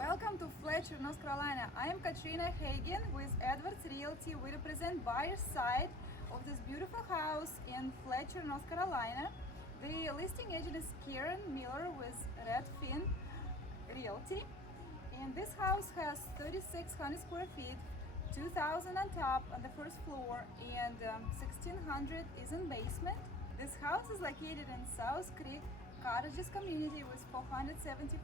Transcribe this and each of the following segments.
Welcome to Fletcher, North Carolina. I am EkaterinaHagen with Edwards Realty. We represent buyer's side of this beautiful house in Fletcher, North Carolina. The listing agent is Karen Millar with Redfin Realty. And this house has 3,600 square feet, 2,000 on top on the first floor, and 1,600 is in basement. This house is located in South Creek Cottages community with $475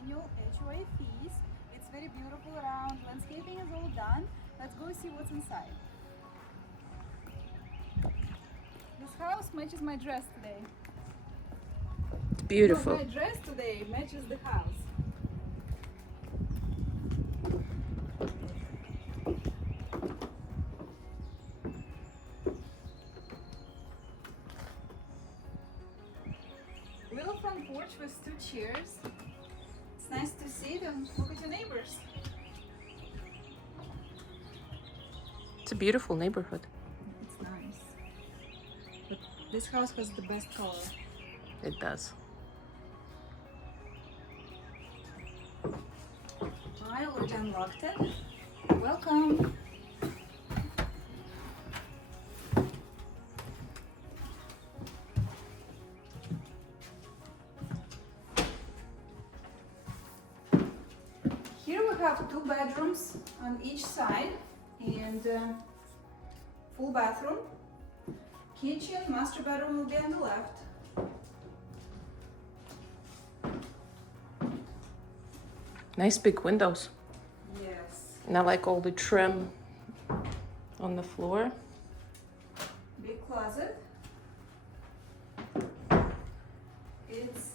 annual HOA fees. It's very beautiful around. Landscaping is all done. Let's go see what's inside. This house matches my dress today. Beautiful. My dress today matches the house. Little front porch with 2 chairs. It's nice to see them. Look at your neighbors. It's a beautiful neighborhood. It's nice. But this house has the best color. It does. I already unlocked it. Welcome. Here we have 2 bedrooms on each side and full bathroom. Kitchen, master bedroom will be on the left. Nice big windows. Yes. And I like all the trim on the floor. Big closet. It's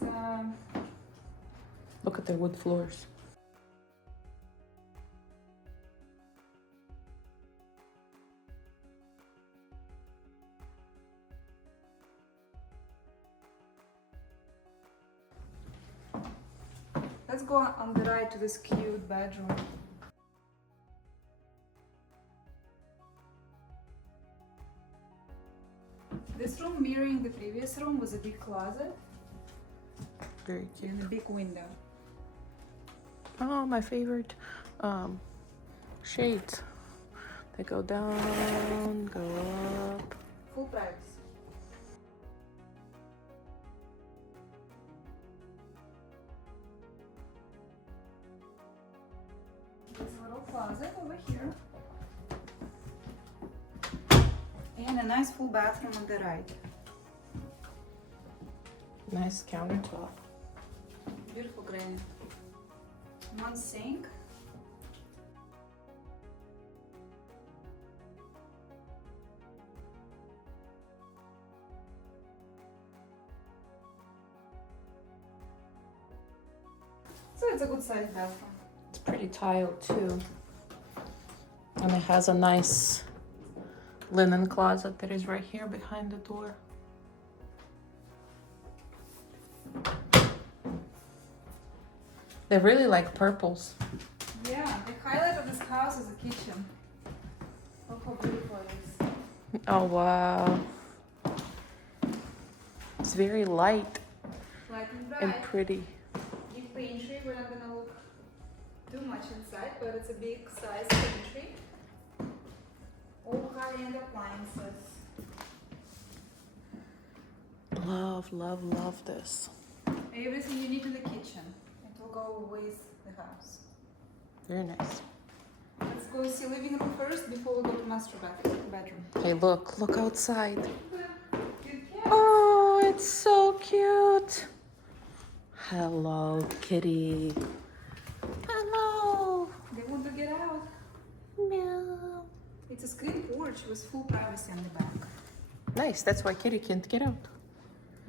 Look at the wood floors. let's go on the right to this cute bedroom. This room mirroring the previous room was a big closet Very cute. and a big window. Oh, my favorite shades. They go down, go up. Full privacy. This little closet over here. And a nice full bathroom on the right. Nice countertop. Beautiful granite. One sink. So it's a good sized bathroom. It's pretty tiled too. And it has a nice linen closet that is right here behind the door. They really like purples. Yeah, the highlight of this house is the kitchen. Look how beautiful it is. Oh wow. It's very light Light and bright. and pretty. Big pantry. We're not gonna look too much inside, but it's a big size pantry. All high-end appliances. Love, love, love this. Everything you need in the kitchen. It will go with the house. Very nice. Let's go see living room first before we go to master bedroom. Hey, look outside. Cute cat. Oh, it's so cute. Hello, kitty. Hello. They want to get out. Meow. It's a screen porch with full privacy on the back. Nice, that's why kitty can't get out.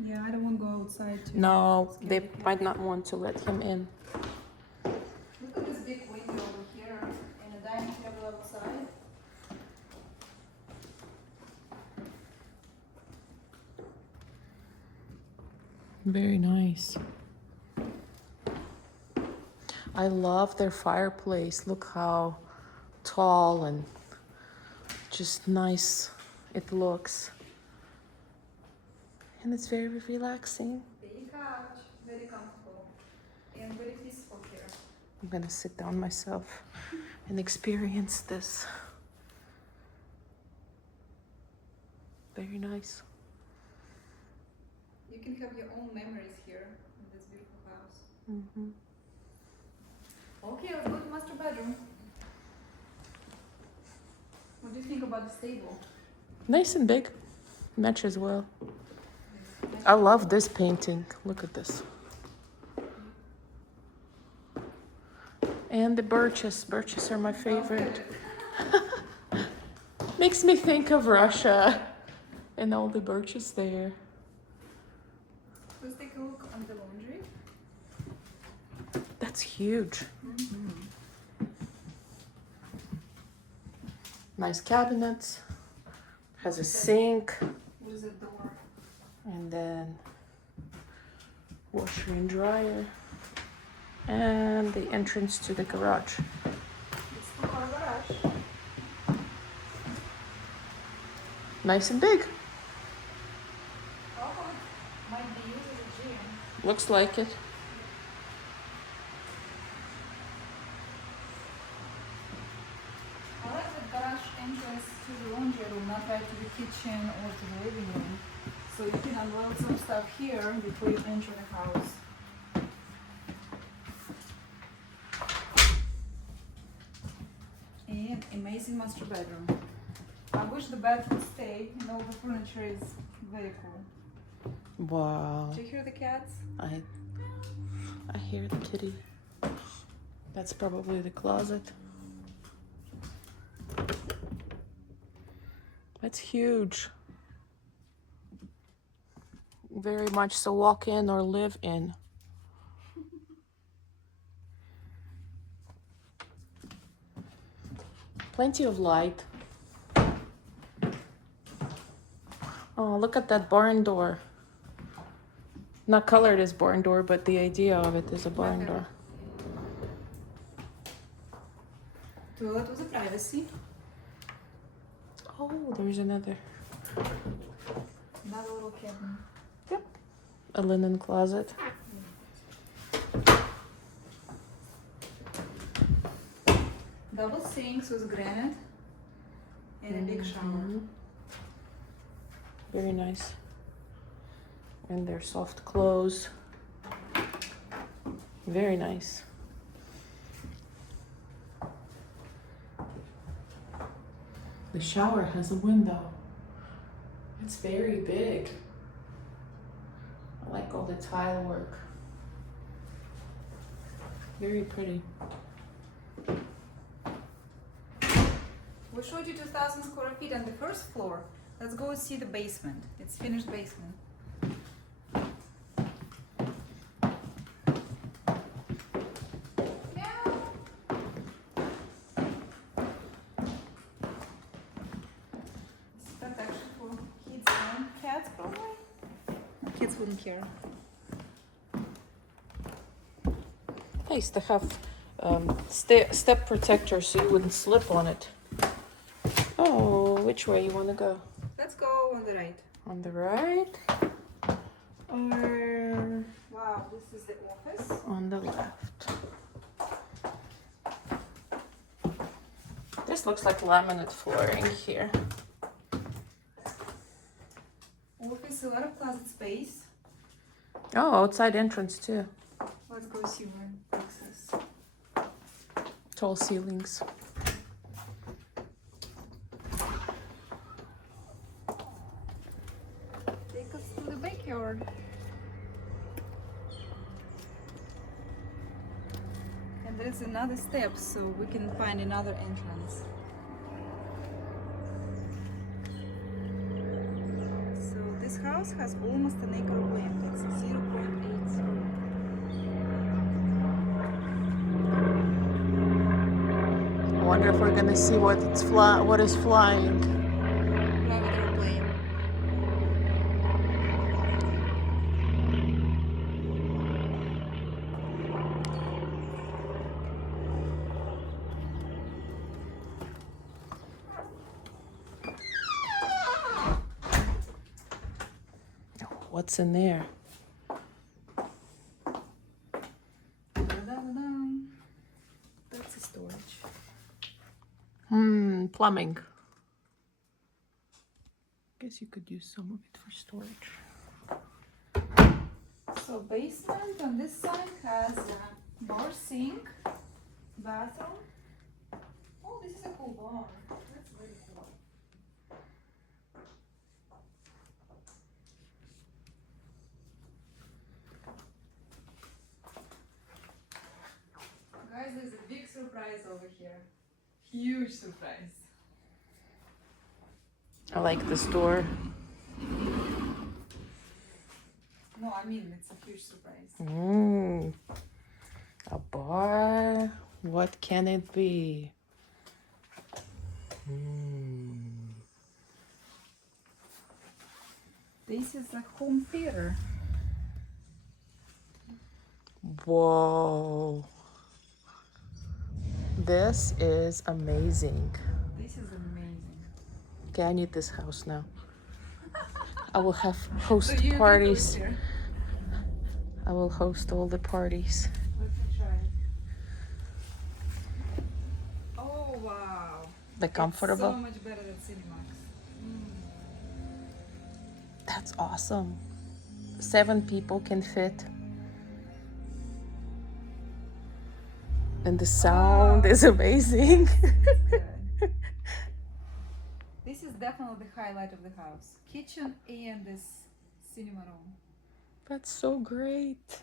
Yeah, I don't want to go outside too. No, they might not want to let him in. Look at this big window over here and a dining table outside. Very nice. I love their fireplace. Look how tall and just nice it looks. And it's very relaxing. Big couch, very comfortable and very peaceful here. I'm gonna sit down myself and experience this. Very nice. You can have your own memories here in this beautiful house. Mm-hmm. Okay, let's go to master bedroom. What do you think about the stable? Nice and big. Matches well. I love this painting. Look at this. And the birches. Birches are my favorite. Makes me think of Russia and all the birches there. Let's take a look on the laundry. That's huge. Mm-hmm. Nice cabinets. Has a sink. With a door. And then washer and dryer. And the entrance to the garage. It's for our garage. Nice and big. Oh, might be used as a gym. Looks like it. I like the garage entrance to the laundry room, not right to the kitchen or to the living room. So you can unload some stuff here before you enter the house. And amazing master bedroom. I wish the bed would stay and all the furniture is very cool. Wow. Do you hear the cats? I hear the kitty. That's probably the closet. That's huge. Very much so walk in or live in. Plenty of light. Oh, look at that barn door. Not colored as barn door, but the idea of it is a barn door. Toilet with a privacy. Oh, there's another. Another little cabin. Yep. A linen closet. Double sinks with granite and a big shower. Mhm. Very nice. And they're soft clothes. Very nice. The shower has a window. It's very big. I like all the tile work. Very pretty. We showed you 2,000 square feet on the first floor. Let's go see the basement. It's finished basement. It's protection for kids and cats, probably. Kids wouldn't care. Nice to have step protector so you wouldn't slip on it. Oh, which way you want to go? Let's go on the right. On the right or Wow, this is the office. on the left? This looks like laminate flooring here. Office, a lot of closet space. Oh, outside entrance too. Let's go see where access. Tall ceilings. Take us to the backyard. And there is another step, so we can find another entrance. So this house has almost an acre of land. It's 0.8. I wonder if we're gonna see what is flying. Private airplane. What's in there? Da-da-da-da. storage. Plumbing. Guess you could use some of it for storage. So basement on this side has a bar sink, bathroom. Oh, this is a cool bar. That's very cool. Guys, there's a big surprise over here. Huge surprise. I like this door. No, I mean, it's a huge surprise. A bar. What can it be? This is a home theater. Whoa. This is amazing. This is amazing. Okay, I need this house now. I will have host So you parties. here. I will host all the parties. Let me try it. Oh wow. The comfortable. It's so much better than Cinemax. That's awesome. 7 people can fit. And the sound is amazing. Good. This is definitely the highlight of the house. Kitchen and this cinema room. That's so great.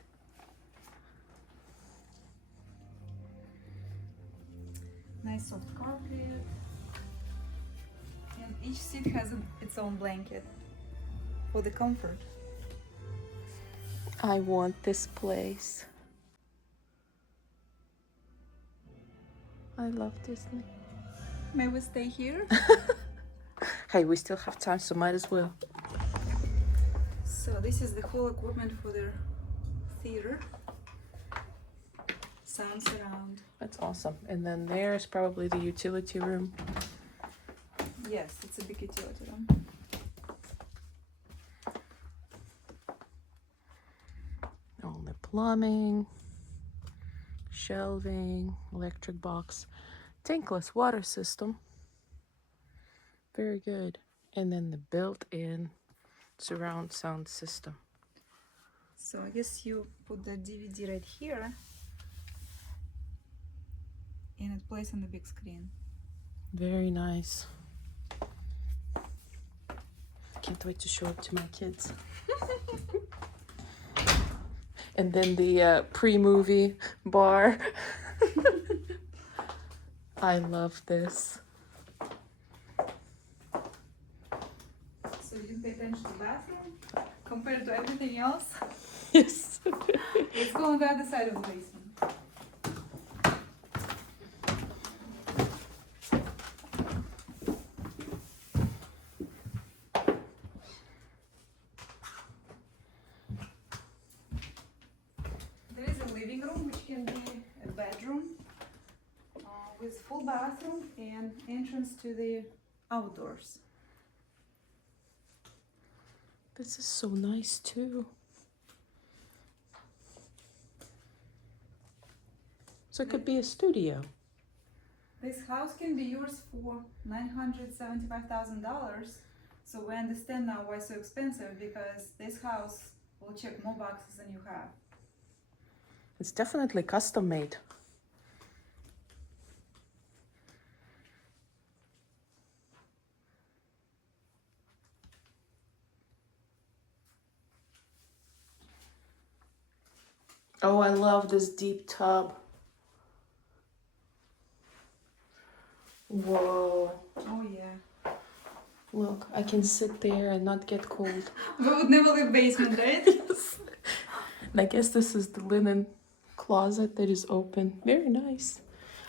Nice soft carpet. And each seat has its own blanket for the comfort. I want this place. I love Disney. May we stay here? Hey, we still have time, so might as well. So this is the whole equipment for their theater. Sound surround. That's awesome. And then there's probably the utility room. Yes, it's a big utility room. All the plumbing, shelving, electric box, tankless water system. Very good. And then the built-in surround sound system. So I guess you put the DVD right here and it plays on the big screen. Very nice. Can't wait to show it to my kids. And then the pre-movie bar. I love this. So you didn't pay attention to the bathroom compared to everything else? Yes. Let's go on the other side of the basement. There is a living room which can be a bedroom with full bathroom and entrance to the outdoors. This is so nice too. So it could be a studio. This house can be yours for $975,000. So we understand now why it's so expensive, because this house will check more boxes than you have. It's definitely custom made. Oh, I love this deep tub. Whoa. Oh yeah. Look, I can sit there and not get cold. We would never leave basement, right? Yes. And I guess this is the linen closet that is open. Very nice.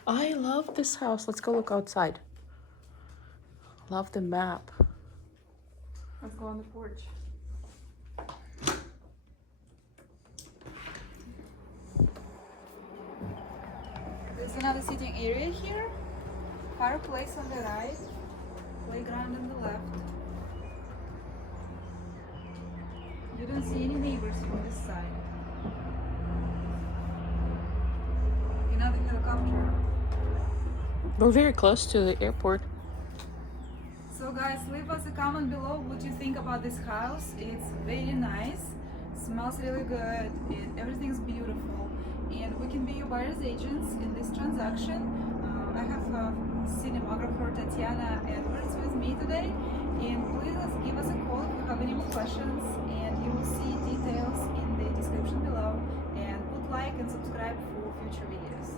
I love this house. Let's go look outside. Love the map. Let's go on the porch. There's another sitting area here. Fireplace on the right. Playground on the left. You don't see any neighbors from this side. Another helicopter. We're very close to the airport. So guys, leave us a comment below what you think about this house. It's very nice, smells really good, and everything's beautiful. And we can be your buyer's agents in this transaction. I have cinematographer Tatyana Edwards with me today. And please give us a call if you have any more questions. And you will see details in the description below. And put like and subscribe for future videos.